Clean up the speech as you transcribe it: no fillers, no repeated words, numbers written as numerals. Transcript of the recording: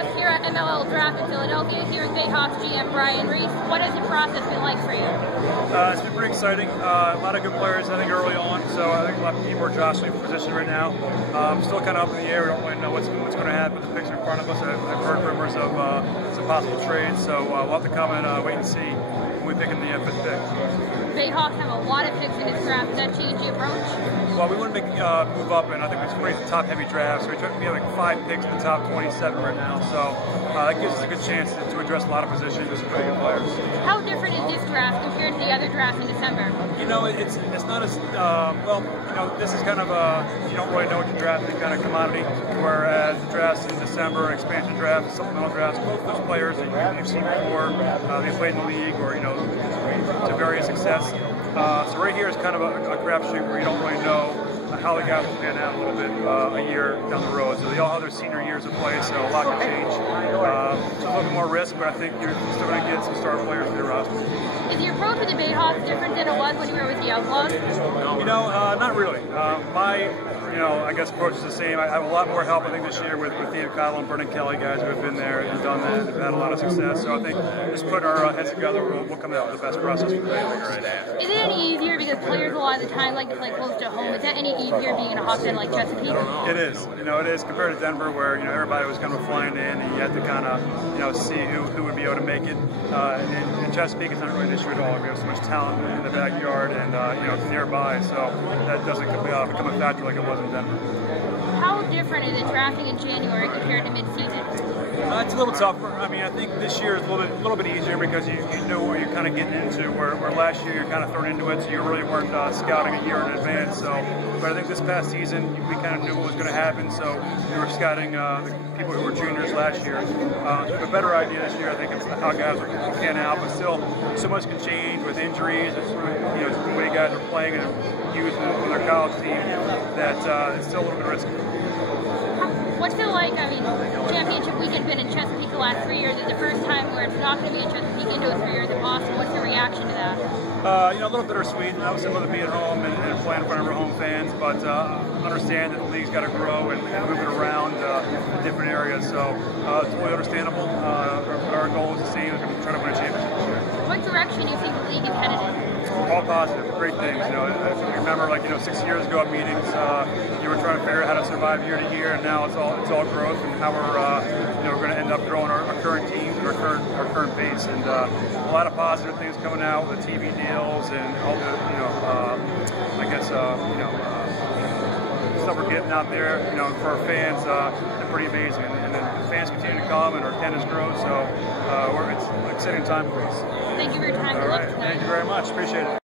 InLaxWeTrust here at MLL Draft in Philadelphia, hearing Bayhawks GM Brian Reese. What has the process been like for you? It's been pretty exciting. A lot of good players, I think, early on. So I think a lot of people are jostling for position right now. Still kind of up in the air. We don't really know what's going to happen. The picks are in front of us. I've heard rumors of some possible trades. So we'll have to come and wait and see when we pick in the fifth pick. Bayhawks have a lot of picks in this draft. Does that change the approach? Well, we want to move up, and I think it's pretty top-heavy draft. So we have like 5 picks in the top 27 right now. So that gives us a good chance to address a lot of positions with some pretty good players. How different is this draft compared to the other draft in December? You know, it's not as well. You know, this is kind of you don't really know what you're drafting kind of commodity. Whereas the drafts in December, expansion drafts, supplemental drafts, both those players that you've seen before, they played in the league or to various success. So right here is kind of a crapshoot where you don't really know how the guys will pan out a little bit a year down the road. So they all have their senior years of play, so a lot can change. So a little bit more risk, but I think you're still going to get some star players in your roster. Is the approach with the Bayhawks different than it was when you were with the Outlaws? You know, not really. I guess approach is the same. I have a lot more help, I think, this year with Theo Cottle and Brendan Kelly, guys who have been there and done that and had a lot of success. So I think just putting our heads together, we'll come out with the best process for the Bayhawks. Is it any easier because players a lot of the time like to play close to home? Is that any easier being in a hotbed like Chesapeake? It is. You know, it is compared to Denver, where everybody was kind of flying in, and you had to kind of see who would be able to make it. In Chesapeake, it's not really an issue at all. We have so much talent in the backyard, and it's nearby, so that doesn't become a factor like it was in Denver. How different is it drafting in January compared to mid-season? It's a little tougher. I mean, I think this year is a little bit easier because you know what you're kind of getting into. Where last year you're kind of thrown into it, so you really weren't scouting a year in advance. So, but I think this past season we kind of knew what was going to happen. So we were scouting the people who were juniors last year. So we have a better idea this year. I think it's how guys are pan out, but still so much can change with injuries. It's the way guys are playing and using on their college team that it's still a little bit risky. What's it like? I mean, championship weekend been in Chesapeake the last 3 years. It's the first time where it's not going to be in Chesapeake in those 3 years if possible. What's the reaction to that? A little bittersweet. Obviously, love to be at home and play in front of our home fans, but understand that the league's got to grow and move it around in different areas. So it's totally understandable. Our goal is the same: is to try to win a championship this year. What direction do you think the league is headed in? All positive, great things. I remember 6 years ago at meetings, you were trying to figure out how to survive year to year, and now it's all growth and how we're going to end up growing our current teams and our current base, and a lot of positive things coming out with the TV deals and all the stuff we're getting out there. For our fans, they're pretty amazing, and the fans continue to come and our attendance grows. So it's an exciting time for us. Thank you for your time. All right, thank you very much. Appreciate it.